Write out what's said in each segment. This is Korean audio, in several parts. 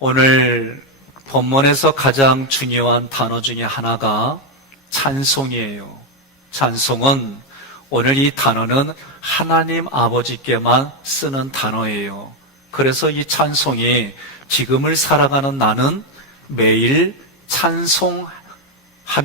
오늘 본문에서 가장 중요한 단어 중에 하나가 찬송이에요. 찬송은 오늘 이 단어는 하나님 아버지께만 쓰는 단어예요. 그래서 이 찬송이 지금을 살아가는 나는 매일 찬송하며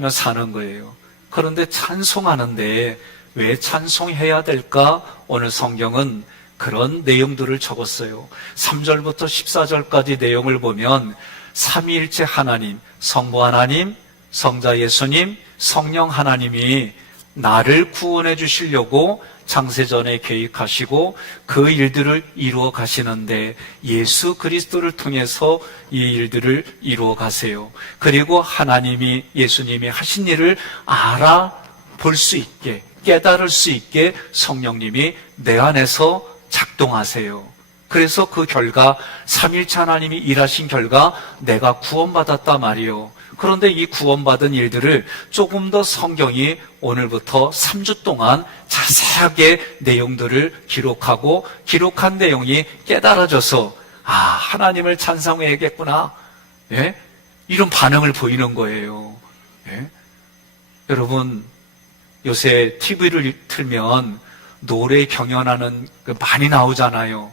사는 거예요. 그런데 찬송하는데 왜 찬송해야 될까? 오늘 성경은 그런 내용들을 적었어요. 3절부터 14절까지 내용을 보면 삼위일체 하나님, 성부 하나님, 성자 예수님, 성령 하나님이 나를 구원해 주시려고 창세전에 계획하시고 그 일들을 이루어 가시는데 예수 그리스도를 통해서 이 일들을 이루어 가세요. 그리고 하나님이, 예수님이 하신 일을 알아볼 수 있게, 깨달을 수 있게 성령님이 내 안에서 작동하세요. 그래서 그 결과 삼위일체 하나님이 일하신 결과 내가 구원받았단 말이에요. 그런데 이 구원받은 일들을 조금 더 성경이 오늘부터 3주 동안 자세하게 내용들을 기록하고 기록한 내용이 깨달아져서 하나님을 찬송해야겠구나, 예? 이런 반응을 보이는 거예요. 예? 여러분, 요새 TV를 틀면 노래 경연하는 많이 나오잖아요.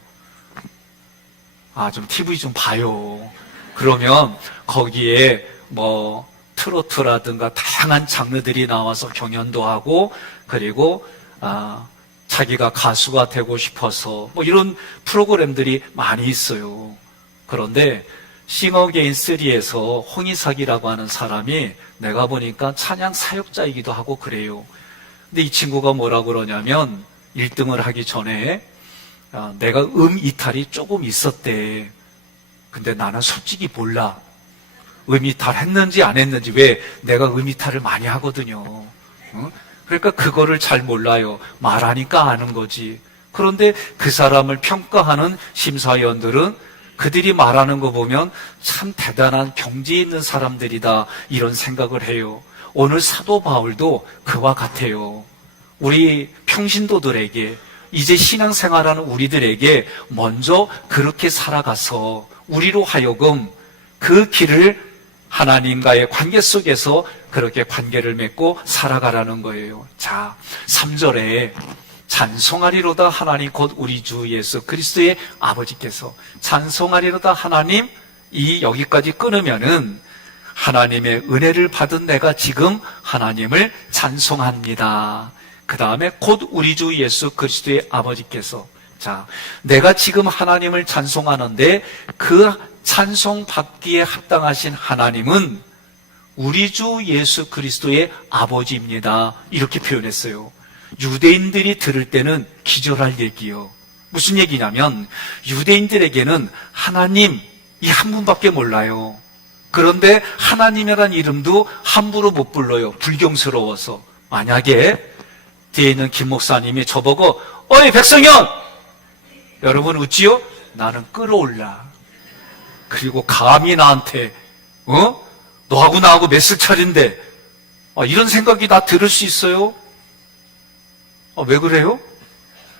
좀 TV 좀 봐요. 그러면 거기에 트로트라든가 다양한 장르들이 나와서 경연도 하고, 그리고 자기가 가수가 되고 싶어서 이런 프로그램들이 많이 있어요. 그런데 싱어게인 3에서 홍희석이라고 하는 사람이 내가 보니까 찬양 사역자이기도 하고 그래요. 근데 이 친구가 뭐라고 그러냐면 1등을 하기 전에 내가 이탈이 조금 있었대. 근데 나는 솔직히 몰라. 이탈 했는지 안 했는지. 왜? 내가 이탈을 많이 하거든요. 그러니까 그거를 잘 몰라요. 말하니까 아는 거지. 그런데 그 사람을 평가하는 심사위원들은 그들이 말하는 거 보면 참 대단한 경지에 있는 사람들이다, 이런 생각을 해요. 오늘 사도 바울도 그와 같아요. 우리 평신도들에게, 이제 신앙생활하는 우리들에게 먼저 그렇게 살아가서 우리로 하여금 그 길을 하나님과의 관계 속에서 그렇게 관계를 맺고 살아가라는 거예요. 자, 3절에 찬송하리로다 하나님 곧 우리 주 예수 그리스도의 아버지께서. 찬송하리로다 하나님, 여기까지 끊으면은 하나님의 은혜를 받은 내가 지금 하나님을 찬송합니다. 그 다음에 곧 우리 주 예수 그리스도의 아버지께서. 자, 내가 지금 하나님을 찬송하는데 그 찬송 받기에 합당하신 하나님은 우리 주 예수 그리스도의 아버지입니다. 이렇게 표현했어요. 유대인들이 들을 때는 기절할 얘기요. 무슨 얘기냐면 유대인들에게는 하나님 이 한 분밖에 몰라요. 그런데 하나님이라는 이름도 함부로 못 불러요. 불경스러워서. 만약에 뒤에 있는 김 목사님이 저보고 어이 백성현! 여러분 웃지요? 나는 끌어올라. 그리고 감히 나한테 너하고 나하고 몇 살 차인데 이런 생각이 다 들을 수 있어요? 왜 그래요?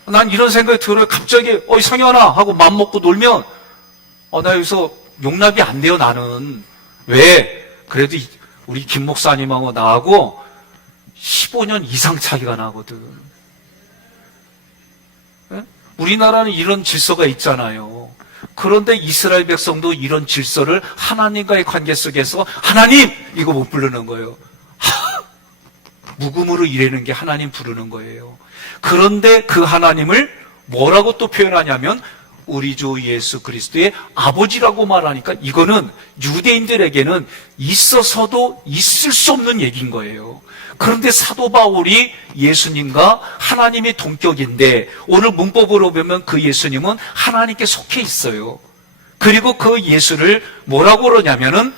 난 이런 생각이 들어요. 갑자기 어이 성현아 하고 맘먹고 놀면 나 여기서 용납이 안 돼요. 나는. 왜? 그래도 우리 김 목사님하고 나하고 15년 이상 차이가 나거든. 네? 우리나라는 이런 질서가 있잖아요. 그런데 이스라엘 백성도 이런 질서를 하나님과의 관계 속에서 하나님! 이거 못 부르는 거예요. 묵음으로 일하는 게 하나님 부르는 거예요. 그런데 그 하나님을 뭐라고 또 표현하냐면 우리 주 예수 그리스도의 아버지라고 말하니까 이거는 유대인들에게는 있어서도 있을 수 없는 얘기인 거예요. 그런데 사도 바울이 예수님과 하나님의 동격인데 오늘 문법으로 보면 그 예수님은 하나님께 속해 있어요. 그리고 그 예수를 뭐라고 그러냐면은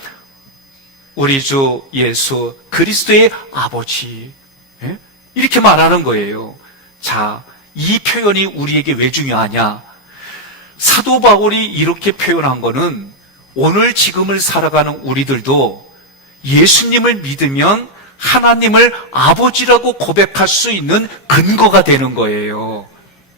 우리 주 예수 그리스도의 아버지, 이렇게 말하는 거예요. 자, 이 표현이 우리에게 왜 중요하냐? 사도 바울이 이렇게 표현한 거는 오늘 지금을 살아가는 우리들도 예수님을 믿으면 하나님을 아버지라고 고백할 수 있는 근거가 되는 거예요.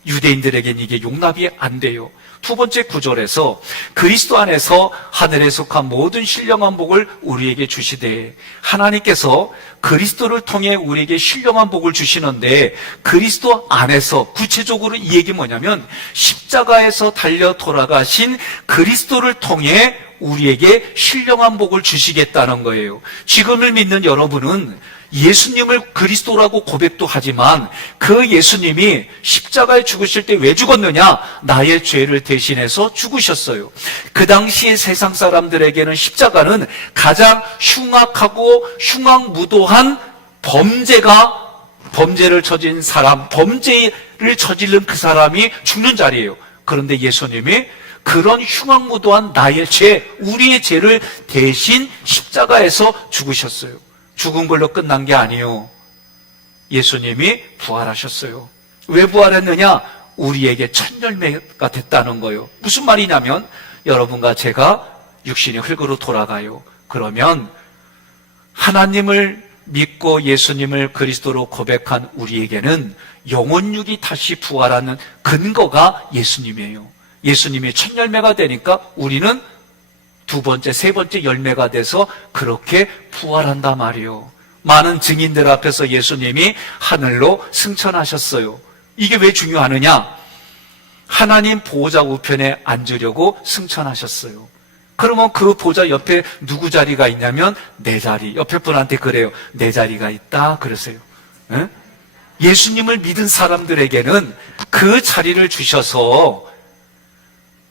유대인들에겐 이게 용납이 안 돼요. 두 번째 구절에서 그리스도 안에서 하늘에 속한 모든 신령한 복을 우리에게 주시되, 하나님께서 그리스도를 통해 우리에게 신령한 복을 주시는데, 그리스도 안에서 구체적으로 이 얘기 뭐냐면 십자가에서 달려 돌아가신 그리스도를 통해 우리에게 신령한 복을 주시겠다는 거예요. 지금을 믿는 여러분은 예수님을 그리스도라고 고백도 하지만 그 예수님이 십자가에 죽으실 때 왜 죽었느냐? 나의 죄를 대신해서 죽으셨어요. 그 당시에 세상 사람들에게는 십자가는 가장 흉악하고 흉악무도한 범죄를 저진 사람, 범죄를 저지른 그 사람이 죽는 자리예요. 그런데 예수님이 그런 흉악무도한 나의 죄, 우리의 죄를 대신 십자가에서 죽으셨어요. 죽은 걸로 끝난 게 아니에요. 예수님이 부활하셨어요. 왜 부활했느냐? 우리에게 첫 열매가 됐다는 거예요. 무슨 말이냐면 여러분과 제가 육신이 흙으로 돌아가요. 그러면 하나님을 믿고 예수님을 그리스도로 고백한 우리에게는 영혼육이 다시 부활하는 근거가 예수님이에요. 예수님이 첫 열매가 되니까 우리는 두 번째, 세 번째 열매가 돼서 그렇게 부활한단 말이에요. 많은 증인들 앞에서 예수님이 하늘로 승천하셨어요. 이게 왜 중요하느냐? 하나님 보호자 우편에 앉으려고 승천하셨어요. 그러면 그 보좌 옆에 누구 자리가 있냐면 내 자리. 옆에 분한테 그래요. 내 자리가 있다 그러세요. 네? 예수님을 믿은 사람들에게는 그 자리를 주셔서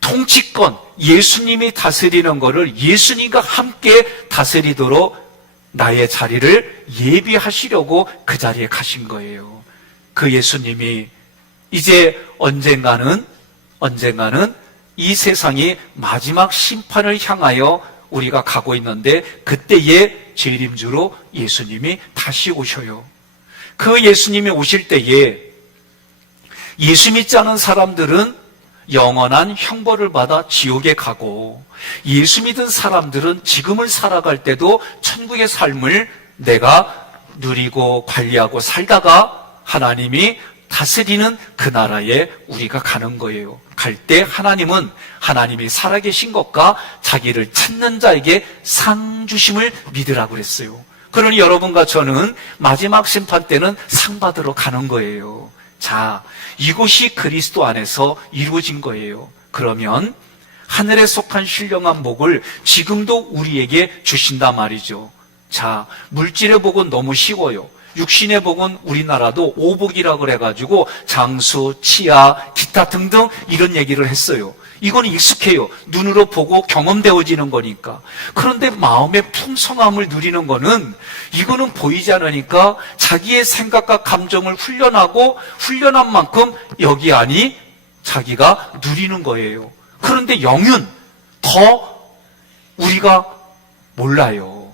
통치권, 예수님이 다스리는 것을 예수님과 함께 다스리도록 나의 자리를 예비하시려고 그 자리에 가신 거예요. 그 예수님이 이제 언젠가는 이 세상이 마지막 심판을 향하여 우리가 가고 있는데, 그때의 재림주로 예수님이 다시 오셔요. 그 예수님이 오실 때에 예수 믿지 않은 사람들은 영원한 형벌을 받아 지옥에 가고, 예수 믿은 사람들은 지금을 살아갈 때도 천국의 삶을 내가 누리고 관리하고 살다가 하나님이 다스리는 그 나라에 우리가 가는 거예요. 갈 때 하나님이 살아계신 것과 자기를 찾는 자에게 상 주심을 믿으라고 그랬어요. 그러니 여러분과 저는 마지막 심판 때는 상 받으러 가는 거예요. 자, 이곳이 그리스도 안에서 이루어진 거예요. 그러면 하늘에 속한 신령한 복을 지금도 우리에게 주신단 말이죠. 자, 물질의 복은 너무 쉬워요. 육신의 복은 우리나라도 오복이라고 그래가지고 장수, 치아, 기타 등등 이런 얘기를 했어요. 이건 익숙해요. 눈으로 보고 경험되어지는 거니까. 그런데 마음의 풍성함을 누리는 거는, 이거는 보이지 않으니까 자기의 생각과 감정을 훈련한 만큼 여기 안이 자기가 누리는 거예요. 그런데 영은 더 우리가 몰라요.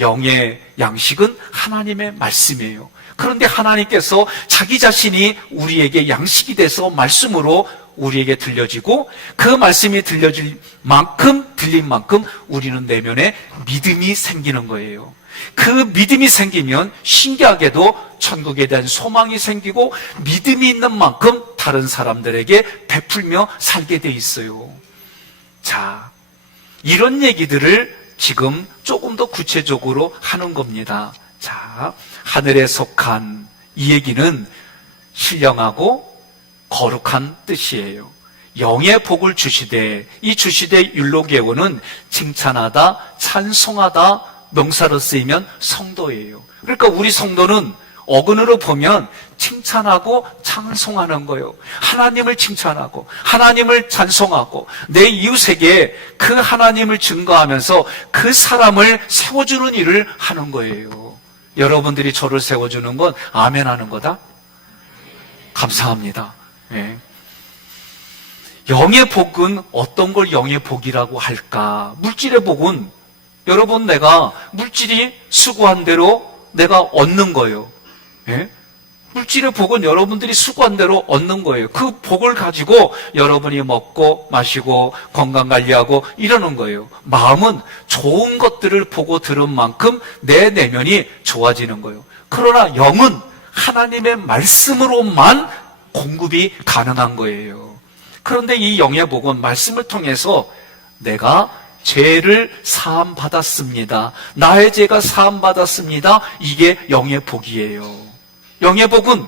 영의 양식은 하나님의 말씀이에요. 그런데 하나님께서 자기 자신이 우리에게 양식이 돼서 말씀으로 우리에게 들려지고, 그 말씀이 들린 만큼 우리는 내면에 믿음이 생기는 거예요. 그 믿음이 생기면 신기하게도 천국에 대한 소망이 생기고, 믿음이 있는 만큼 다른 사람들에게 베풀며 살게 돼 있어요. 자, 이런 얘기들을 지금 조금 더 구체적으로 하는 겁니다. 자, 하늘에 속한 이 얘기는 신령하고 거룩한 뜻이에요. 영의 복을 주시되, 이 주시되 율로게오는 칭찬하다, 찬송하다 명사로 쓰이면 성도예요. 그러니까 우리 성도는 어근으로 보면 칭찬하고 찬송하는 거예요. 하나님을 칭찬하고 하나님을 찬송하고 내 이웃에게 그 하나님을 증거하면서 그 사람을 세워주는 일을 하는 거예요. 여러분들이 저를 세워주는 건 아멘 하는 거다? 감사합니다. 네. 영의 복은 어떤 걸 영의 복이라고 할까? 물질의 복은 여러분, 내가 물질이 수고한 대로 내가 얻는 거예요. 네? 물질의 복은 여러분들이 수고한 대로 얻는 거예요. 그 복을 가지고 여러분이 먹고 마시고 건강관리하고 이러는 거예요. 마음은 좋은 것들을 보고 들은 만큼 내 내면이 좋아지는 거예요. 그러나 영은 하나님의 말씀으로만 공급이 가능한 거예요. 그런데 이 영의 복은 말씀을 통해서 내가 죄를 사함 받았습니다. 나의 죄가 사함 받았습니다. 이게 영의 복이에요. 영의 복은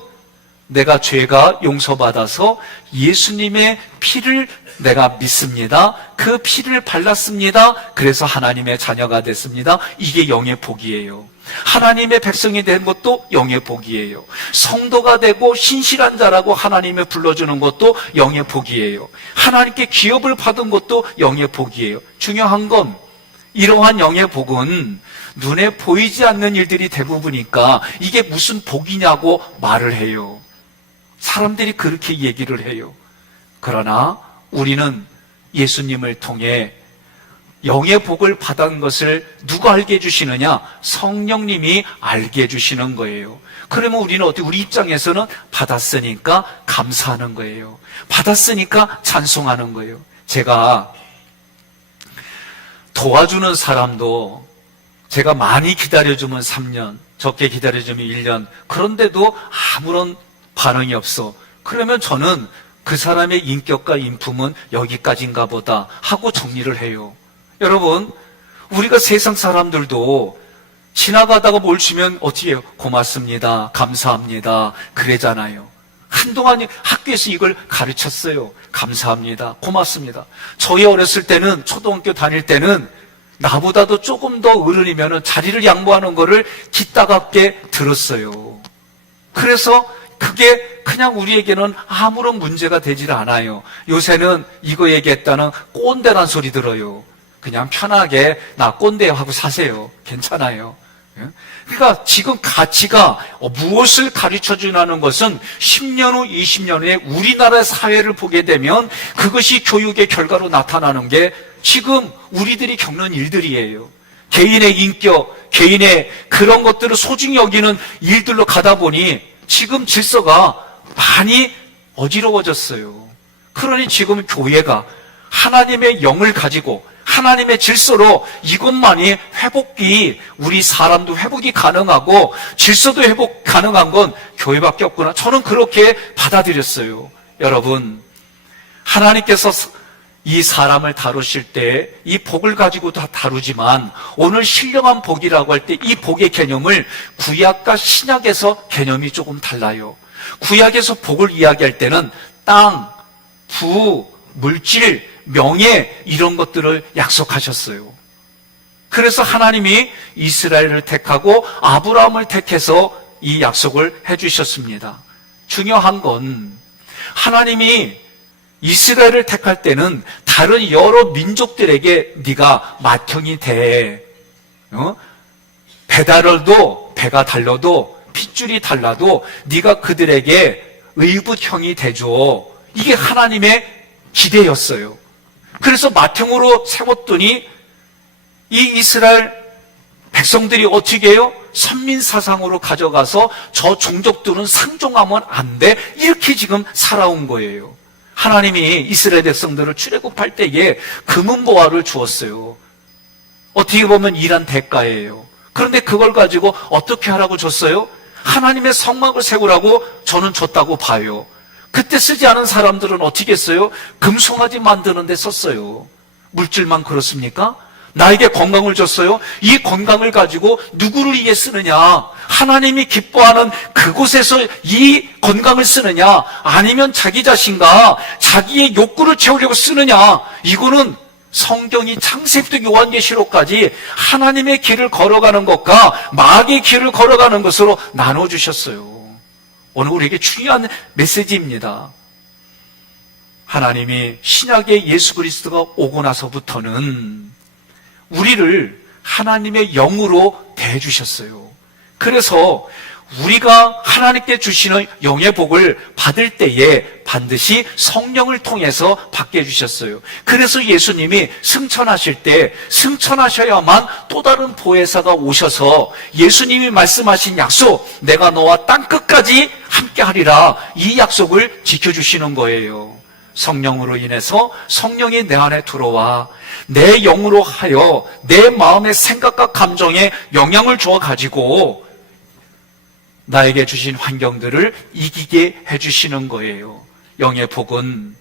내가 죄가 용서받아서 예수님의 피를 내가 믿습니다. 그 피를 발랐습니다. 그래서 하나님의 자녀가 됐습니다. 이게 영의 복이에요. 하나님의 백성이 된 것도 영의 복이에요. 성도가 되고 신실한 자라고 하나님을 불러주는 것도 영의 복이에요. 하나님께 기업을 받은 것도 영의 복이에요. 중요한 건 이러한 영의 복은 눈에 보이지 않는 일들이 대부분이니까 이게 무슨 복이냐고 말을 해요. 사람들이 그렇게 얘기를 해요. 그러나 우리는 예수님을 통해 영의 복을 받은 것을 누가 알게 해주시느냐? 성령님이 알게 해주시는 거예요. 그러면 우리는 우리 입장에서는 받았으니까 감사하는 거예요. 받았으니까 찬송하는 거예요. 제가 도와주는 사람도 제가 많이 기다려주면 3년, 적게 기다려주면 1년, 그런데도 아무런 반응이 없어. 그러면 저는 그 사람의 인격과 인품은 여기까지인가 보다 하고 정리를 해요. 여러분, 우리가 세상 사람들도 지나가다가 뭘 주면 어떻게 해요? 고맙습니다. 감사합니다. 그래잖아요. 한동안 학교에서 이걸 가르쳤어요. 감사합니다. 고맙습니다. 저희 어렸을 때는, 초등학교 다닐 때는 나보다도 조금 더 어른이면 자리를 양보하는 거를 기따갑게 들었어요. 그래서 그게 그냥 우리에게는 아무런 문제가 되질 않아요. 요새는 이거 얘기했다는 꼰대란 소리 들어요. 그냥 편하게 나 꼰대 하고 사세요. 괜찮아요. 그러니까 지금 가치가 무엇을 가르쳐주냐는 것은 10년 후, 20년 후에 우리나라 사회를 보게 되면 그것이 교육의 결과로 나타나는 게 지금 우리들이 겪는 일들이에요. 개인의 인격, 개인의 그런 것들을 소중히 여기는 일들로 가다 보니 지금 질서가 많이 어지러워졌어요. 그러니 지금 교회가 하나님의 영을 가지고 하나님의 질서로 이것만이 회복이, 우리 사람도 회복이 가능하고 질서도 회복 가능한 건 교회밖에 없구나. 저는 그렇게 받아들였어요. 여러분, 하나님께서 이 사람을 다루실 때 이 복을 가지고 다 다루지만 오늘 신령한 복이라고 할 때 이 복의 개념을 구약과 신약에서 개념이 조금 달라요. 구약에서 복을 이야기할 때는 땅, 부, 물질, 명예 이런 것들을 약속하셨어요. 그래서 하나님이 이스라엘을 택하고 아브라함을 택해서 이 약속을 해주셨습니다. 중요한 건 하나님이 이스라엘을 택할 때는 다른 여러 민족들에게 네가 맏형이 돼. 배달도 배가 달려도 핏줄이 달라도 네가 그들에게 의붓형이 되죠. 이게 하나님의 기대였어요. 그래서 맏형으로 세웠더니 이 이스라엘 백성들이 어떻게 해요? 선민사상으로 가져가서 저 종족들은 상종하면 안 돼. 이렇게 지금 살아온 거예요. 하나님이 이스라엘 백성들을 출애굽할 때에 금은보화를 주었어요. 어떻게 보면 일한 대가예요. 그런데 그걸 가지고 어떻게 하라고 줬어요? 하나님의 성막을 세우라고 저는 줬다고 봐요. 그때 쓰지 않은 사람들은 어떻게 했어요? 금송아지 만드는 데 썼어요. 물질만 그렇습니까? 나에게 건강을 줬어요. 이 건강을 가지고 누구를 위해 쓰느냐? 하나님이 기뻐하는 그곳에서 이 건강을 쓰느냐? 아니면 자기 자신과 자기의 욕구를 채우려고 쓰느냐? 이거는 성경이 창세기부터 요한계시록까지 하나님의 길을 걸어가는 것과 마귀의 길을 걸어가는 것으로 나눠주셨어요. 오늘 우리에게 중요한 메시지입니다. 하나님이 신약의 예수 그리스도가 오고 나서부터는 우리를 하나님의 영으로 대해주셨어요. 그래서 우리가 하나님께 주시는 영의 복을 받을 때에 반드시 성령을 통해서 받게 해주셨어요. 그래서 예수님이 승천하실 때 승천하셔야만 또 다른 보혜사가 오셔서 예수님이 말씀하신 약속, 내가 너와 땅끝까지 함께 하리라, 이 약속을 지켜주시는 거예요. 성령으로 인해서 성령이 내 안에 들어와 내 영으로 하여 내 마음의 생각과 감정에 영향을 주어 가지고 나에게 주신 환경들을 이기게 해주시는 거예요. 영의 복은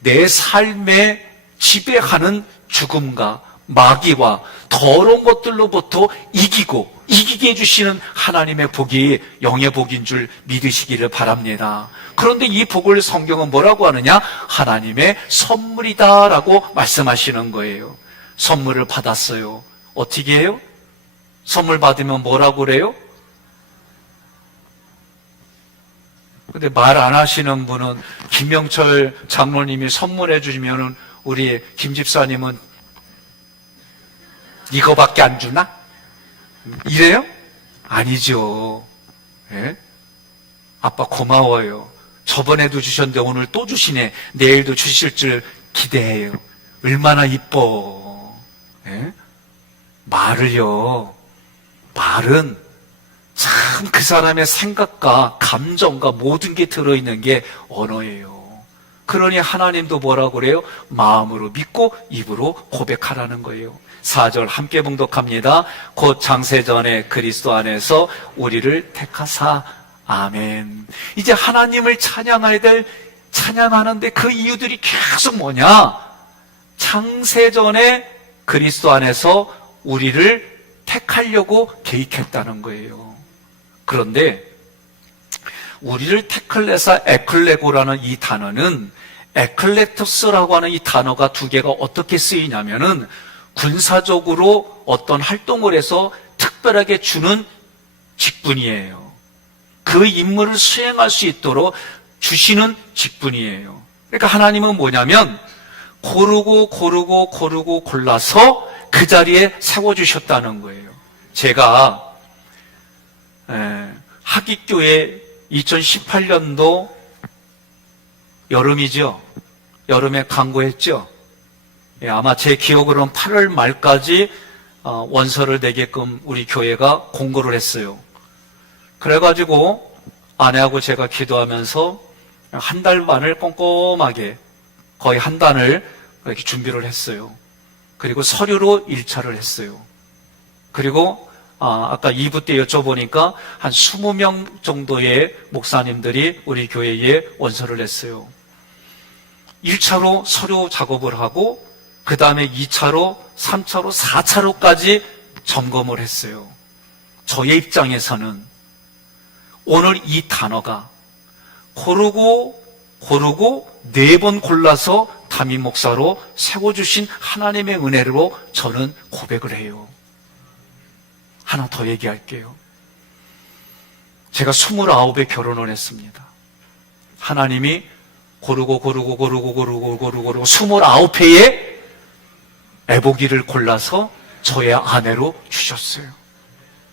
내 삶에 지배하는 죽음과 마귀와 더러운 것들로부터 이기게 해주시는 하나님의 복이 영의 복인 줄 믿으시기를 바랍니다. 그런데 이 복을 성경은 뭐라고 하느냐? 하나님의 선물이다라고 말씀하시는 거예요. 선물을 받았어요. 어떻게 해요? 선물 받으면 뭐라고 그래요? 근데 말 안 하시는 분은 김명철 장로님이 선물해 주시면은 우리 김 집사님은 이거밖에 안 주나? 이래요? 아니죠. 예? 아빠 고마워요. 저번에도 주셨는데 오늘 또 주시네. 내일도 주실 줄 기대해요. 얼마나 이뻐. 예? 말은 참 그 사람의 생각과 감정과 모든 게 들어있는 게 언어예요. 그러니 하나님도 뭐라고 그래요? 마음으로 믿고 입으로 고백하라는 거예요. 4절 함께 봉독합니다. 곧 장세전에 그리스도 안에서 우리를 택하사. 아멘. 이제 하나님을 찬양하는데 그 이유들이 계속 뭐냐? 창세전에 그리스도 안에서 우리를 택하려고 계획했다는 거예요. 그런데 우리를 택할래사 에클레고라는 이 단어는 에클레토스라고 하는 이 단어가 두 개가 어떻게 쓰이냐면은 군사적으로 어떤 활동을 해서 특별하게 주는 직분이에요. 그 임무를 수행할 수 있도록 주시는 직분이에요. 그러니까 하나님은 뭐냐면 고르고 골라서 그 자리에 세워주셨다는 거예요. 제가 하깃교회 2018년도 여름이죠. 여름에 강구했죠. 아마 제 기억으로는 8월 말까지 원서를 내게끔 우리 교회가 공고를 했어요. 그래가지고 아내하고 제가 기도하면서 한 달 반을 꼼꼼하게 거의 한 달을 이렇게 준비를 했어요. 그리고 서류로 1차를 했어요. 그리고 아까 2부 때 여쭤보니까 한 20명 정도의 목사님들이 우리 교회에 원서를 냈어요. 1차로 서류 작업을 하고 그 다음에 2차로, 3차로, 4차로까지 점검을 했어요. 저의 입장에서는 오늘 이 단어가 고르고 4번 골라서 담임 목사로 세워주신 하나님의 은혜로 저는 고백을 해요. 하나 더 얘기할게요. 제가 29에 결혼을 했습니다. 하나님이 고르고 29회에 애보기를 골라서 저의 아내로 주셨어요.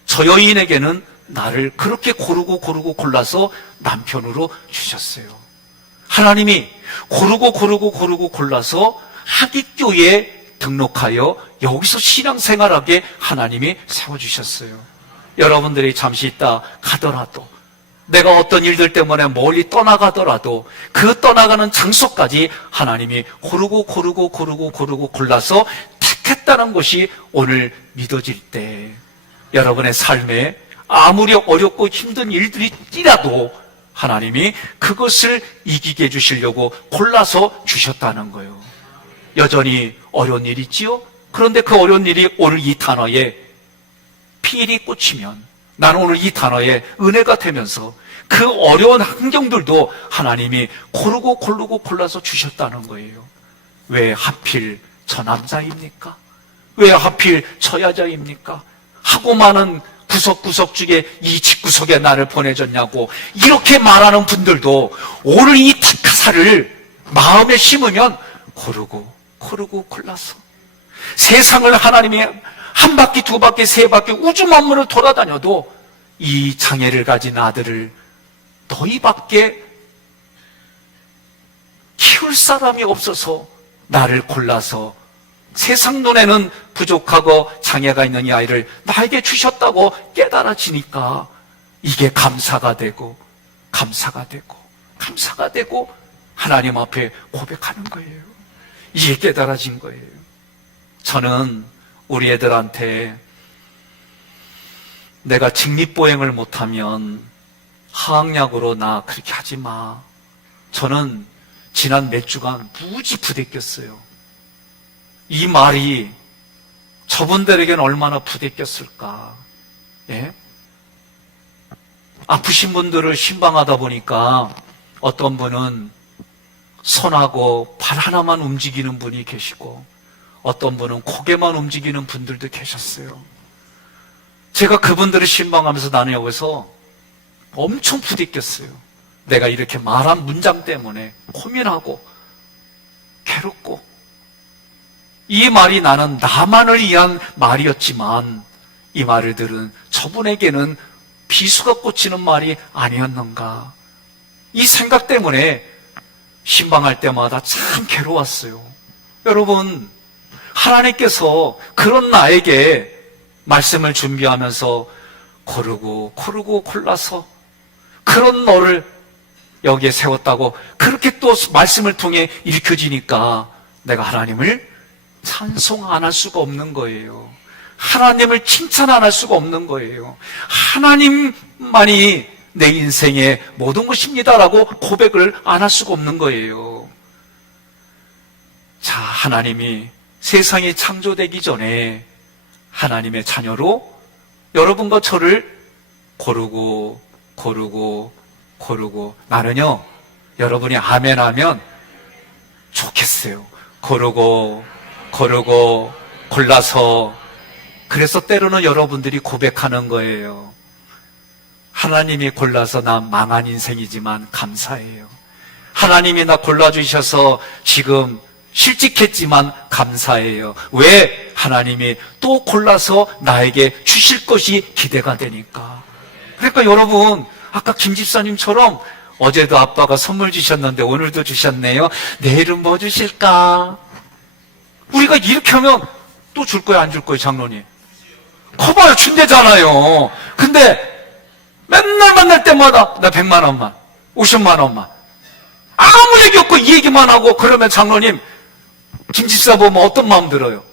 저 여인에게는 나를 그렇게 고르고 골라서 남편으로 주셨어요. 하나님이 고르고 골라서 하깃교회에 등록하여 여기서 신앙생활하게 하나님이 세워주셨어요. 여러분들이 잠시 있다 가더라도, 내가 어떤 일들 때문에 멀리 떠나가더라도 그 떠나가는 장소까지 하나님이 고르고 골라서 택했다는 것이 오늘 믿어질 때 여러분의 삶에 아무리 어렵고 힘든 일들이 있더라도 하나님이 그것을 이기게 해주시려고 골라서 주셨다는 거예요. 여전히 어려운 일이 있지요? 그런데 그 어려운 일이 오늘 이 단어에 필이 꽂히면 나는 오늘 이 단어에 은혜가 되면서 그 어려운 환경들도 하나님이 고르고 골라서 주셨다는 거예요. 왜 하필 저 남자입니까? 왜 하필 저 여자입니까? 하고 많은 구석구석 중에 이 집구석에 나를 보내줬냐고 이렇게 말하는 분들도 오늘 이 택하사를 마음에 심으면 고르고 골라서 세상을 하나님이 한 바퀴, 두 바퀴, 세 바퀴 우주 만물을 돌아다녀도 이 장애를 가진 아들을 너희밖에 키울 사람이 없어서 나를 골라서 세상 눈에는 부족하고 장애가 있는 이 아이를 나에게 주셨다고 깨달아지니까 이게 감사가 되고 하나님 앞에 고백하는 거예요. 이게 깨달아진 거예요. 저는 우리 애들한테 내가 직립보행을 못하면 화학약으로 나 그렇게 하지 마. 저는 지난 몇 주간 무지 부대꼈어요. 이 말이 저분들에게는 얼마나 부대꼈을까. 예? 아프신 분들을 신방하다 보니까 어떤 분은 손하고 발 하나만 움직이는 분이 계시고 어떤 분은 고개만 움직이는 분들도 계셨어요. 제가 그분들을 신방하면서 나는 여기서 엄청 부대꼈어요. 내가 이렇게 말한 문장 때문에 고민하고 괴롭고, 이 말이 나는 나만을 위한 말이었지만 이 말을 들은 저분에게는 비수가 꽂히는 말이 아니었는가, 이 생각 때문에 신방할 때마다 참 괴로웠어요. 여러분, 하나님께서 그런 나에게 말씀을 준비하면서 고르고 골라서 그런 너를 여기에 세웠다고 그렇게 또 말씀을 통해 일으켜지니까 내가 하나님을 찬송 안 할 수가 없는 거예요. 하나님을 칭찬 안 할 수가 없는 거예요. 하나님만이 내 인생의 모든 것입니다라고 고백을 안 할 수가 없는 거예요. 자, 하나님이 세상이 창조되기 전에 하나님의 자녀로 여러분과 저를 고르고 나는요, 여러분이 아멘 하면 좋겠어요. 고르고 골라서. 그래서 때로는 여러분들이 고백하는 거예요. 하나님이 골라서 나 망한 인생이지만 감사해요. 하나님이 나 골라주셔서 지금 실직했지만 감사해요. 왜? 하나님이 또 골라서 나에게 주실 것이 기대가 되니까. 그러니까 여러분, 아까 김 집사님처럼 어제도 아빠가 선물 주셨는데 오늘도 주셨네요. 내일은 뭐 주실까? 우리가 이렇게 하면 또 줄 거야, 안 줄 거야, 장로님? 커봐요, 준대잖아요. 근데 맨날 만날 때마다 나 100만 원만, 50만 원만, 아무 얘기 없고 이 얘기만 하고, 그러면 장로님, 김집사 보면 어떤 마음 들어요?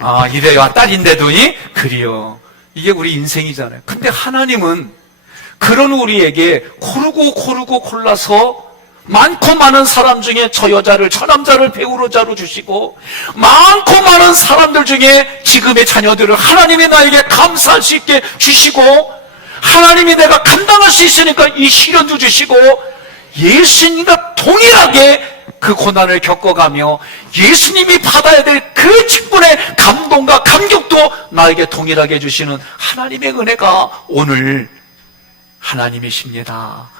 아, 이래요. 딸인데도니? 그래요. 이게 우리 인생이잖아요. 근데 하나님은 그런 우리에게 고르고 골라서 많고 많은 사람 중에 저 여자를, 저 남자를 배우로자로 주시고, 많고 많은 사람들 중에 지금의 자녀들을 하나님이 나에게 감사할 수 있게 주시고, 하나님이 내가 감당할 수 있으니까 이 시련도 주시고, 예수님과 동일하게 그 고난을 겪어가며 예수님이 받아야 될 그 직분의 감동과 감격도 나에게 동일하게 주시는 하나님의 은혜가 오늘 하나님이십니다.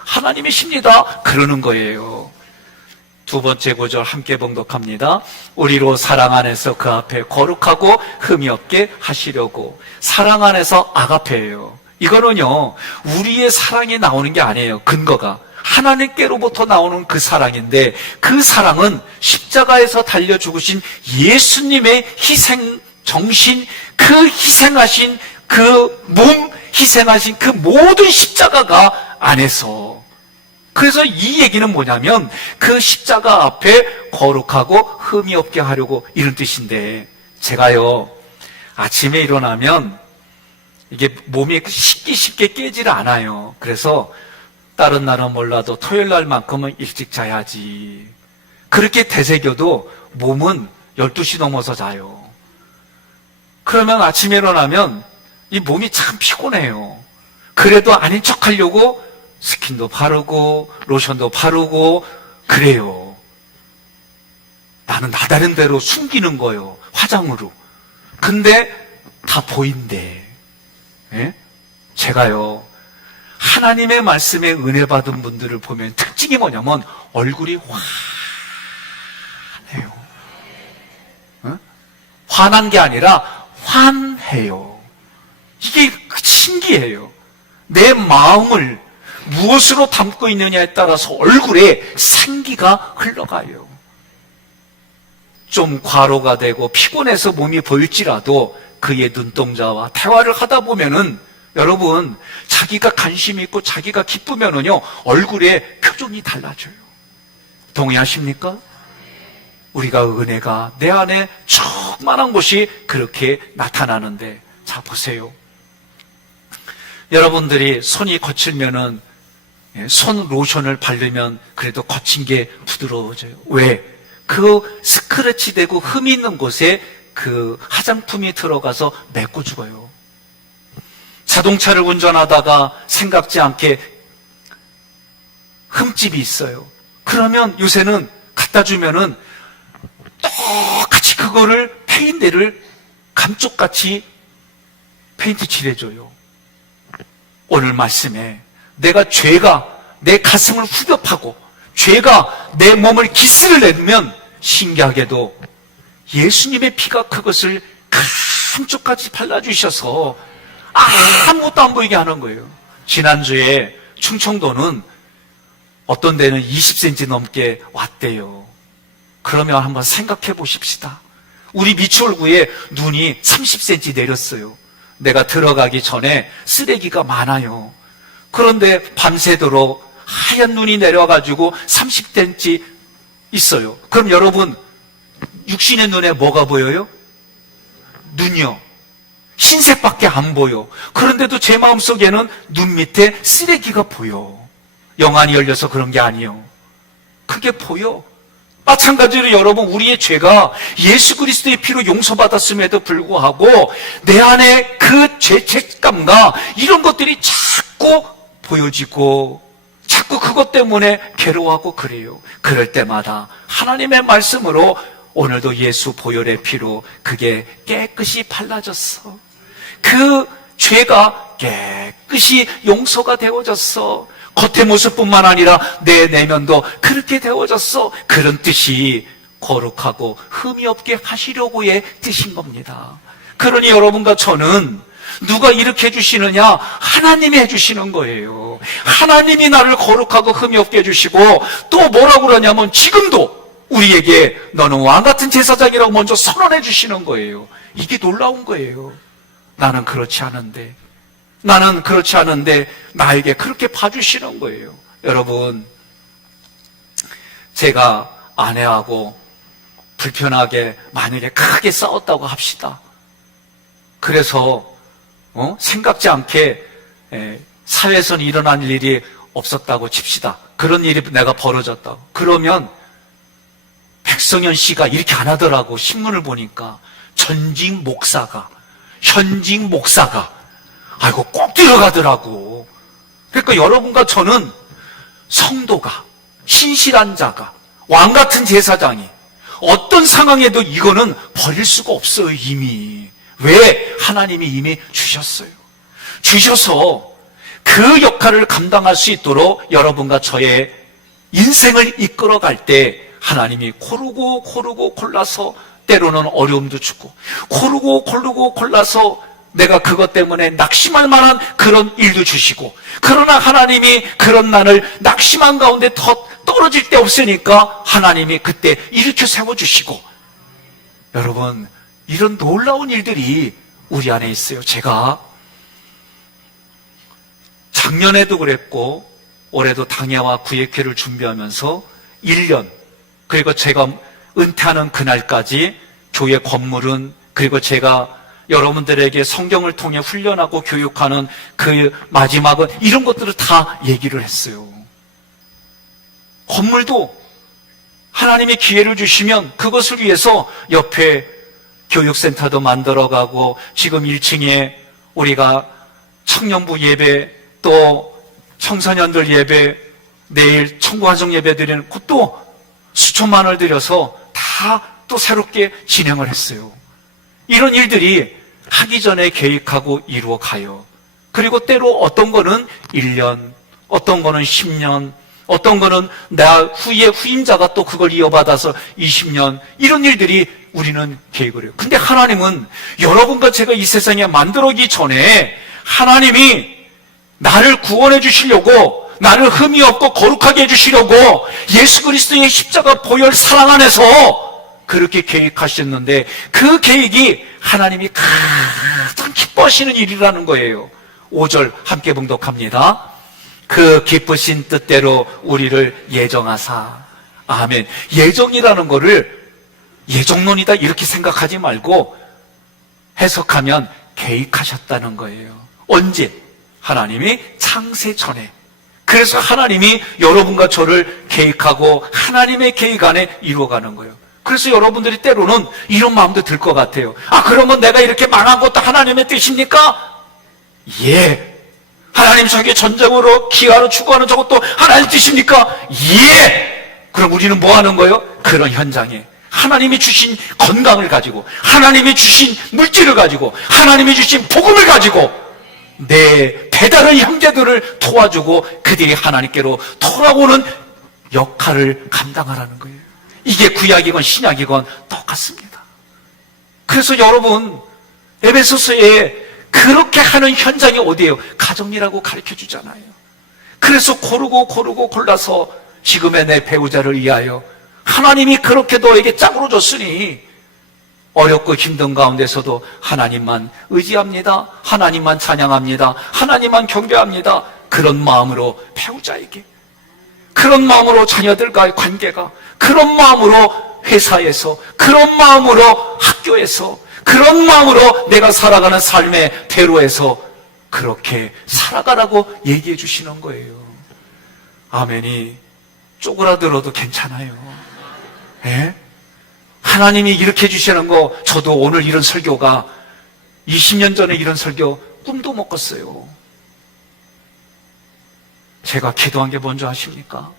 그러는 거예요. 두 번째 구절 함께 봉독합니다. 우리로 사랑 안에서 그 앞에 거룩하고 흠이 없게 하시려고. 사랑 안에서 아가페예요. 이거는요, 우리의 사랑이 나오는 게 아니에요. 근거가 하나님께로부터 나오는 그 사랑인데, 그 사랑은 십자가에서 달려 죽으신 예수님의 희생 정신, 그 희생하신 그 몸, 희생하신 그 모든 십자가가 안에서. 그래서 이 얘기는 뭐냐면 그 십자가 앞에 거룩하고 흠이 없게 하려고, 이런 뜻인데, 제가요 아침에 일어나면 이게 몸이 쉽게 깨지를 않아요. 그래서 다른 날은 몰라도 토요일 날만큼은 일찍 자야지, 그렇게 되새겨도 몸은 12시 넘어서 자요. 그러면 아침에 일어나면 이 몸이 참 피곤해요. 그래도 아닌 척 하려고 스킨도 바르고 로션도 바르고 그래요. 나는 나다른 대로 숨기는 거예요, 화장으로. 근데 다 보인대. 예? 제가요, 하나님의 말씀에 은혜 받은 분들을 보면 특징이 뭐냐면 얼굴이 환해요. 어? 화난 게 아니라 환해요. 이게 신기해요. 내 마음을 무엇으로 담고 있느냐에 따라서 얼굴에 생기가 흘러가요. 좀 과로가 되고 피곤해서 몸이 보일지라도 그의 눈동자와 대화를 하다 보면은, 여러분, 자기가 관심 있고 자기가 기쁘면은요, 얼굴에 표정이 달라져요. 동의하십니까? 우리가 은혜가 내 안에 충만한 곳이 그렇게 나타나는데, 자 보세요. 여러분들이 손이 거칠면은 손 로션을 바르면 그래도 거친 게 부드러워져요. 왜? 그 스크래치 되고 흠이 있는 곳에 그 화장품이 들어가서 맺고 죽어요. 자동차를 운전하다가 생각지 않게 흠집이 있어요. 그러면 요새는 갖다 주면은 똑같이 그거를 페인트를 감쪽같이 페인트 칠해줘요. 오늘 말씀에 내가 죄가 내 가슴을 후벼파고 죄가 내 몸을 기스를 내면 신기하게도 예수님의 피가 그것을 감쪽같이 발라주셔서 아무것도 안 보이게 하는 거예요. 지난주에 충청도는 어떤 데는 20cm 넘게 왔대요. 그러면 한번 생각해 보십시다. 우리 미추홀구에 눈이 30cm 내렸어요. 내가 들어가기 전에 쓰레기가 많아요. 그런데 밤새도록 하얀 눈이 내려가지고 30cm 있어요. 그럼 여러분, 육신의 눈에 뭐가 보여요? 눈이요. 흰색밖에 안 보여. 그런데도 제 마음속에는 눈 밑에 쓰레기가 보여. 영안이 열려서 그런 게 아니에요. 그게 보여. 마찬가지로 여러분, 우리의 죄가 예수 그리스도의 피로 용서받았음에도 불구하고 내 안에 그 죄책감과 이런 것들이 자꾸 보여지고 자꾸 그것 때문에 괴로워하고 그래요. 그럴 때마다 하나님의 말씀으로 오늘도 예수 보혈의 피로 그게 깨끗이 발라졌어. 그 죄가 깨끗이 용서가 되어졌어. 겉의 모습뿐만 아니라 내 내면도 그렇게 되어졌어. 그런 뜻이 거룩하고 흠이 없게 하시려고의 뜻인 겁니다. 그러니 여러분과 저는 누가 이렇게 해주시느냐? 하나님이 해주시는 거예요. 하나님이 나를 거룩하고 흠이 없게 해주시고 또 뭐라고 그러냐면 지금도 우리에게 너는 왕같은 제사장이라고 먼저 선언해 주시는 거예요. 이게 놀라운 거예요. 나는 그렇지 않은데 나에게 그렇게 봐주시는 거예요. 여러분, 제가 아내하고 불편하게 만약에 크게 싸웠다고 합시다. 그래서 생각지 않게 사회에서는 일어난 일이 없었다고 칩시다. 그런 일이 내가 벌어졌다고. 그러면 백성현 씨가 이렇게 안 하더라고. 신문을 보니까 현직 목사가 아이고 꼭 들어가더라고. 그러니까 여러분과 저는 성도가, 신실한 자가, 왕같은 제사장이 어떤 상황에도 이거는 버릴 수가 없어요. 이미. 왜? 하나님이 이미 주셨어요. 주셔서 그 역할을 감당할 수 있도록 여러분과 저의 인생을 이끌어갈 때 하나님이 고르고 골라서 때로는 어려움도 주고 고르고 골라서 내가 그것 때문에 낙심할 만한 그런 일도 주시고, 그러나 하나님이 그런 나를 낙심한 가운데 더 떨어질 데 없으니까 하나님이 그때 일으켜 세워주시고, 여러분, 이런 놀라운 일들이 우리 안에 있어요. 제가 작년에도 그랬고 올해도 당야와 구예회를 준비하면서 1년, 그리고 제가 은퇴하는 그날까지 교회 건물은, 그리고 제가 여러분들에게 성경을 통해 훈련하고 교육하는 그 마지막은 이런 것들을 다 얘기를 했어요. 건물도 하나님의 기회를 주시면 그것을 위해서 옆에 교육센터도 만들어가고, 지금 1층에 우리가 청년부 예배, 또 청소년들 예배, 내일 청구환송 예배 드리는 것도 수천만 원을 들여서 다 또 새롭게 진행을 했어요. 이런 일들이 하기 전에 계획하고 이루어 가요. 그리고 때로 어떤 거는 1년, 어떤 거는 10년, 어떤 거는 나 후에 후임자가 또 그걸 이어받아서 20년, 이런 일들이 우리는 계획을 해요. 근데 하나님은 여러분과 제가 이 세상에 만들어오기 전에 하나님이 나를 구원해 주시려고, 나를 흠이 없고 거룩하게 해주시려고 예수 그리스도의 십자가 보혈 사랑 안에서 그렇게 계획하셨는데, 그 계획이 하나님이 가장 기뻐하시는 일이라는 거예요. 5절 함께 봉독합니다. 그 기쁘신 뜻대로 우리를 예정하사. 아멘. 예정이라는 거를 예정론이다 이렇게 생각하지 말고 해석하면 계획하셨다는 거예요. 언제? 하나님이 창세 전에. 그래서 하나님이 여러분과 저를 계획하고 하나님의 계획 안에 이루어가는 거예요. 그래서 여러분들이 때로는 이런 마음도 들 것 같아요. 그러면 내가 이렇게 망한 것도 하나님의 뜻입니까? 예. 하나님 저게 전쟁으로 기아로 죽어가는 저것도 하나님 뜻입니까? 예. 그럼 우리는 뭐 하는 거예요? 그런 현장에 하나님이 주신 건강을 가지고, 하나님이 주신 물질을 가지고, 하나님이 주신 복음을 가지고 내 배다른 형제들을 도와주고 그들이 하나님께로 돌아오는 역할을 감당하라는 거예요. 이게 구약이건 신약이건 똑같습니다. 그래서 여러분, 에베소서에 그렇게 하는 현장이 어디예요? 가정이라고 가르쳐 주잖아요. 그래서 고르고 골라서 지금의 내 배우자를 위하여 하나님이 그렇게 너에게 짝으로 줬으니 어렵고 힘든 가운데서도 하나님만 의지합니다. 하나님만 찬양합니다. 하나님만 경배합니다. 그런 마음으로 배우자에게, 그런 마음으로 자녀들과의 관계가, 그런 마음으로 회사에서, 그런 마음으로 학교에서, 그런 마음으로 내가 살아가는 삶의 대로에서 그렇게 살아가라고 얘기해 주시는 거예요. 아멘이 쪼그라들어도 괜찮아요. 예? 하나님이 이렇게 해주시는 거, 저도 오늘 이런 설교가 20년 전에 이런 설교 꿈도 못 꿨어요. 제가 기도한 게 뭔지 아십니까?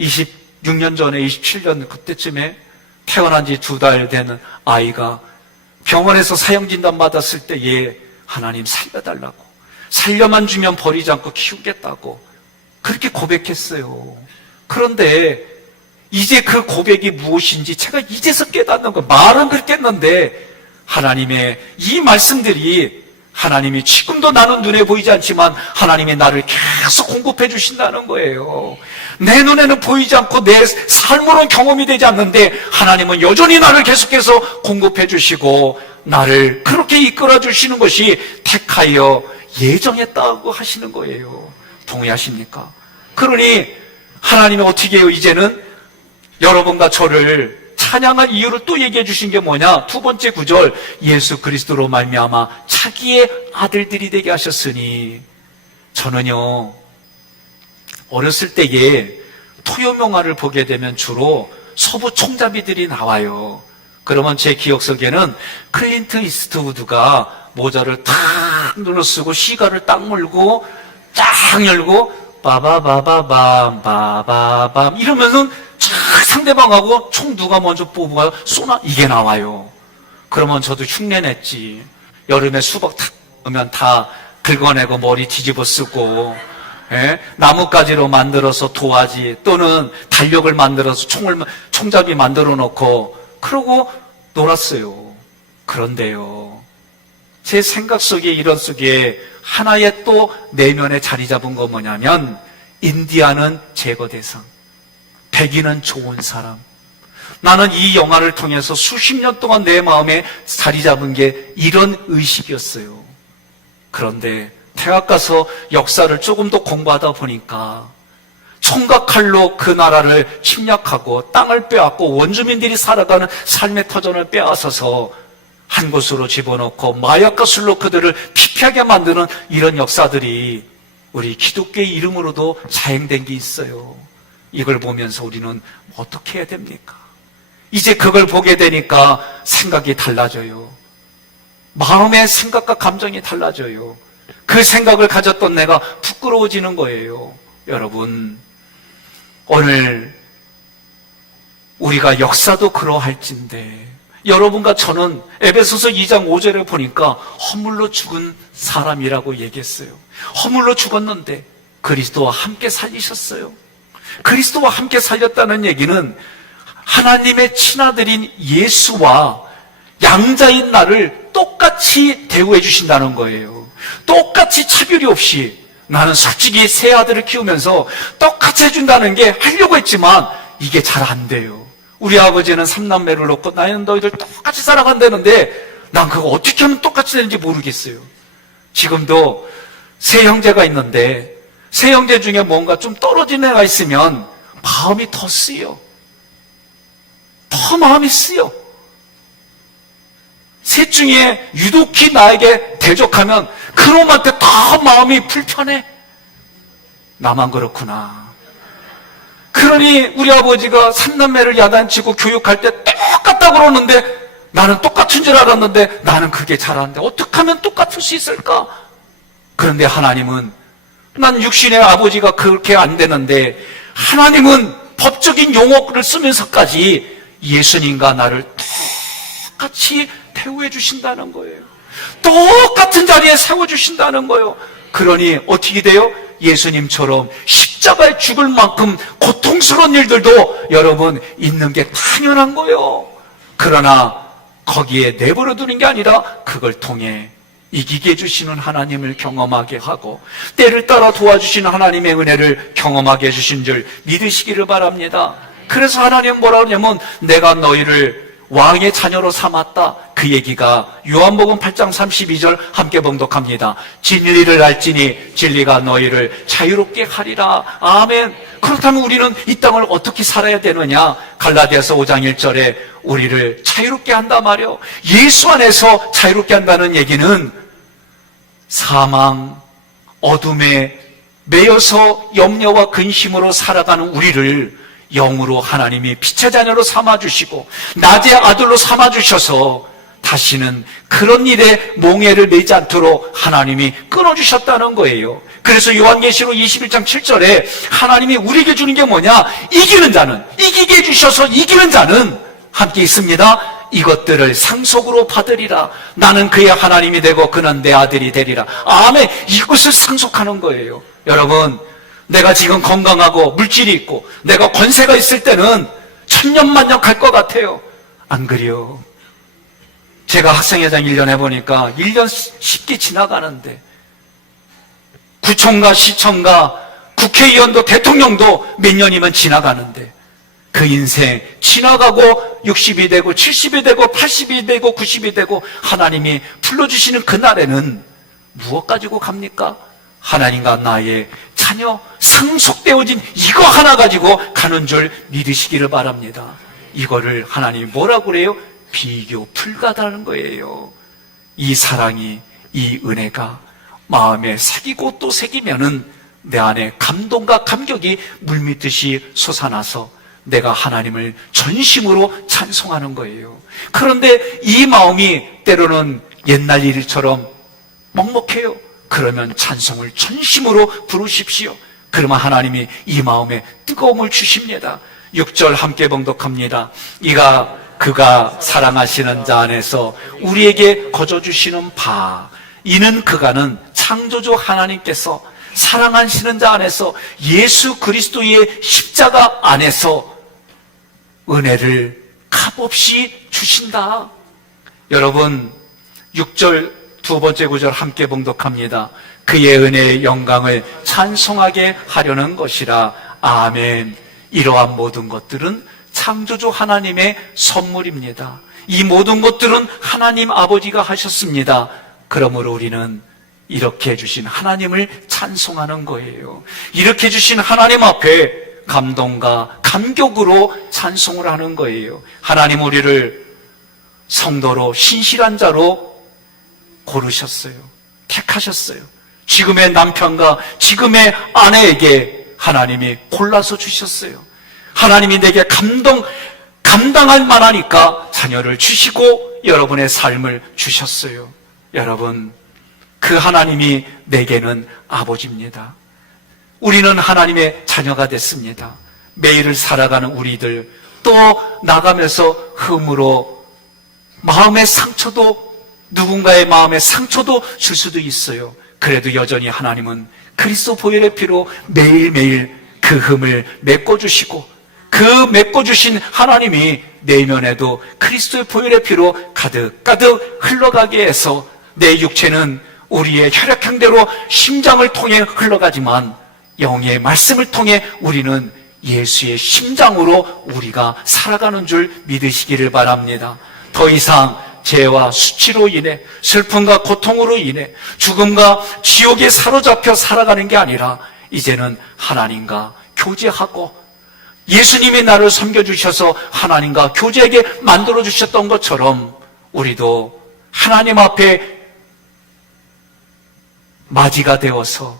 26년 전에, 27년 그때쯤에 태어난 지 2달 되는 아이가 병원에서 사형진단 받았을 때 얘 하나님 살려달라고, 살려만 주면 버리지 않고 키우겠다고 그렇게 고백했어요. 그런데 이제 그 고백이 무엇인지 제가 이제서 깨닫는 거예요. 말은 그렇게 했는데 하나님의 이 말씀들이, 하나님이 지금도 나는 눈에 보이지 않지만 하나님이 나를 계속 공급해 주신다는 거예요. 내 눈에는 보이지 않고 내 삶으로는 경험이 되지 않는데 하나님은 여전히 나를 계속해서 공급해 주시고 나를 그렇게 이끌어 주시는 것이 택하여 예정했다고 하시는 거예요. 동의하십니까? 그러니 하나님이 어떻게 해요? 이제는 여러분과 저를 찬양할 이유를 또 얘기해 주신 게 뭐냐? 2번째 구절, 예수 그리스도로 말미암아 자기의 아들들이 되게 하셨으니. 저는요, 어렸을 때에 토요명화를 보게 되면 주로 서부 총잡이들이 나와요. 그러면 제 기억 속에는 클린트 이스트우드가 모자를 탁 눌러 쓰고 시가를 딱 물고 쫙 열고 빠바바바밤 바바밤 이러면서 쫙 상대방하고 총 누가 먼저 뽑아요? 쏘나? 이게 나와요. 그러면 저도 흉내냈지. 여름에 수박 탁 넣으면 다 긁어내고 머리 뒤집어 쓰고, 예? 나뭇가지로 만들어서 도화지 또는 달력을 만들어서 총잡이 만들어 놓고 그러고 놀았어요. 그런데요, 제 생각 속에, 이런 속에 하나의 또 내면에 자리 잡은 건 뭐냐면, 인디아는 제거 대상, 백인은 좋은 사람. 나는 이 영화를 통해서 수십 년 동안 내 마음에 자리 잡은 게 이런 의식이었어요. 그런데 대학 가서 역사를 조금 더 공부하다 보니까 총과 칼로 그 나라를 침략하고 땅을 빼앗고 원주민들이 살아가는 삶의 터전을 빼앗아서 한 곳으로 집어넣고 마약과 술로 그들을 피폐하게 만드는 이런 역사들이 우리 기독교의 이름으로도 자행된 게 있어요. 이걸 보면서 우리는 어떻게 해야 됩니까? 이제 그걸 보게 되니까 생각이 달라져요. 마음의 생각과 감정이 달라져요. 그 생각을 가졌던 내가 부끄러워지는 거예요. 여러분, 오늘 우리가 역사도 그러할진데 여러분과 저는 에베소서 2장 5절에 보니까 허물로 죽은 사람이라고 얘기했어요. 허물로 죽었는데 그리스도와 함께 살리셨어요. 그리스도와 함께 살렸다는 얘기는 하나님의 친아들인 예수와 양자인 나를 똑같이 대우해 주신다는 거예요. 똑같이 차별이 없이. 나는 솔직히 세 아들을 키우면서 똑같이 해준다는 게 하려고 했지만 이게 잘 안 돼요. 우리 아버지는 3남매를 놓고 나는 너희들 똑같이 살아간다는데 난 그거 어떻게 하면 똑같이 되는지 모르겠어요. 지금도 세 형제가 있는데 세 형제 중에 뭔가 좀 떨어진 애가 있으면 마음이 더 쓰여. 더 마음이 쓰여. 셋 중에 유독히 나에게 대적하면 그 그놈한테 다 마음이 불편해. 나만 그렇구나. 그러니 우리 아버지가 삼남매를 야단치고 교육할 때 똑같다고 그러는데 나는 똑같은 줄 알았는데 나는 그게 잘하는데 어떻게 하면 똑같을 수 있을까? 그런데 하나님은, 난 육신의 아버지가 그렇게 안 되는데 하나님은 법적인 용어를 쓰면서까지 예수님과 나를 똑같이 대우해 주신다는 거예요. 똑같은 자리에 세워주신다는 거예요. 그러니 어떻게 돼요? 예수님처럼 십자가에 죽을 만큼 고통스러운 일들도 여러분 있는 게 당연한 거예요. 그러나 거기에 내버려 두는 게 아니라 그걸 통해 이기게 해주시는 하나님을 경험하게 하고 때를 따라 도와주시는 하나님의 은혜를 경험하게 해주신 줄 믿으시기를 바랍니다. 그래서 하나님은 뭐라 그러냐면 내가 너희를 왕의 자녀로 삼았다. 그 얘기가 요한복음 8장 32절 함께 봉독합니다. 진리를 알지니 진리가 너희를 자유롭게 하리라. 아멘. 그렇다면 우리는 이 땅을 어떻게 살아야 되느냐? 갈라디아서 5장 1절에 우리를 자유롭게 한다 말이요. 예수 안에서 자유롭게 한다는 얘기는 사망, 어둠에 매여서 염려와 근심으로 살아가는 우리를 영으로 하나님이 빛의 자녀로 삼아주시고 낮의 아들로 삼아주셔서 다시는 그런 일에 몽해를 내지 않도록 하나님이 끊어주셨다는 거예요. 그래서 요한계시록 21장 7절에 하나님이 우리에게 주는 게 뭐냐? 이기는 자는, 이기게 해주셔서 이기는 자는 함께 있습니다. 이것들을 상속으로 받으리라. 나는 그의 하나님이 되고 그는 내 아들이 되리라. 아멘. 이것을 상속하는 거예요. 여러분, 내가 지금 건강하고 물질이 있고 내가 권세가 있을 때는 천년만년 갈 것 같아요. 안 그래요? 제가 학생회장 1년 해보니까 1년 쉽게 지나가는데 구청과 시청과 국회의원도 대통령도 몇 년이면 지나가는데 그 인생 지나가고 60이 되고 70이 되고 80이 되고 90이 되고 하나님이 불러주시는 그날에는 무엇 가지고 갑니까? 하나님과 나의 자녀 상속되어진 이거 하나 가지고 가는 줄 믿으시기를 바랍니다. 이거를 하나님이 뭐라고 그래요? 비교 불가다는 거예요. 이 사랑이, 이 은혜가 마음에 새기고 또 새기면은 내 안에 감동과 감격이 물밀듯이 솟아나서 내가 하나님을 전심으로 찬송하는 거예요. 그런데 이 마음이 때로는 옛날 일처럼 먹먹해요. 그러면 찬송을 전심으로 부르십시오. 그러면 하나님이 이 마음에 뜨거움을 주십니다. 6절 함께 봉독합니다. 그가 사랑하시는 자 안에서 우리에게 거저주시는 바, 이는 그가는 창조주 하나님께서 사랑하시는 자 안에서 예수 그리스도의 십자가 안에서 은혜를 값없이 주신다. 여러분, 6절 두 번째 구절 함께 봉독합니다. 그의 은혜의 영광을 찬송하게 하려는 것이라. 아멘. 이러한 모든 것들은 창조주 하나님의 선물입니다. 이 모든 것들은 하나님 아버지가 하셨습니다. 그러므로 우리는 이렇게 해주신 하나님을 찬송하는 거예요. 이렇게 해주신 하나님 앞에 감동과 감격으로 찬송을 하는 거예요. 하나님 우리를 성도로 신실한 자로 고르셨어요. 택하셨어요. 지금의 남편과 지금의 아내에게 하나님이 골라서 주셨어요. 하나님이 내게 감당할 만하니까 자녀를 주시고 여러분의 삶을 주셨어요. 여러분, 그 하나님이 내게는 아버지입니다. 우리는 하나님의 자녀가 됐습니다. 매일을 살아가는 우리들, 또 나가면서 흠으로 마음의 상처도, 누군가의 마음의 상처도 줄 수도 있어요. 그래도 여전히 하나님은 그리스도 보혈의 피로 매일매일 그 흠을 메꿔주시고, 그 메꿔주신 하나님이 내면에도 그리스도의 보혈의 피로 가득가득 흘러가게 해서 내 육체는 우리의 혈액형대로 심장을 통해 흘러가지만 영의 말씀을 통해 우리는 예수의 심장으로 우리가 살아가는 줄 믿으시기를 바랍니다. 더 이상 죄와 수치로 인해, 슬픔과 고통으로 인해 죽음과 지옥에 사로잡혀 살아가는 게 아니라 이제는 하나님과 교제하고, 예수님이 나를 섬겨주셔서 하나님과 교제하게 만들어주셨던 것처럼 우리도 하나님 앞에 맞이가 되어서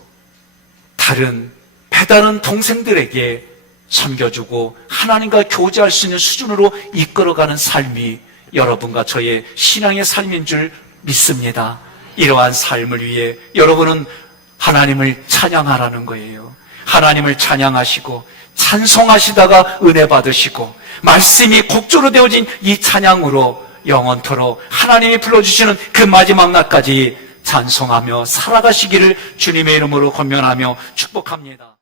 다른 배다른 동생들에게 섬겨주고 하나님과 교제할 수 있는 수준으로 이끌어가는 삶이 여러분과 저의 신앙의 삶인 줄 믿습니다. 이러한 삶을 위해 여러분은 하나님을 찬양하라는 거예요. 하나님을 찬양하시고 찬송하시다가 은혜 받으시고 말씀이 곡조로 되어진 이 찬양으로 영원토록 하나님이 불러주시는 그 마지막 날까지 찬송하며 살아가시기를 주님의 이름으로 권면하며 축복합니다.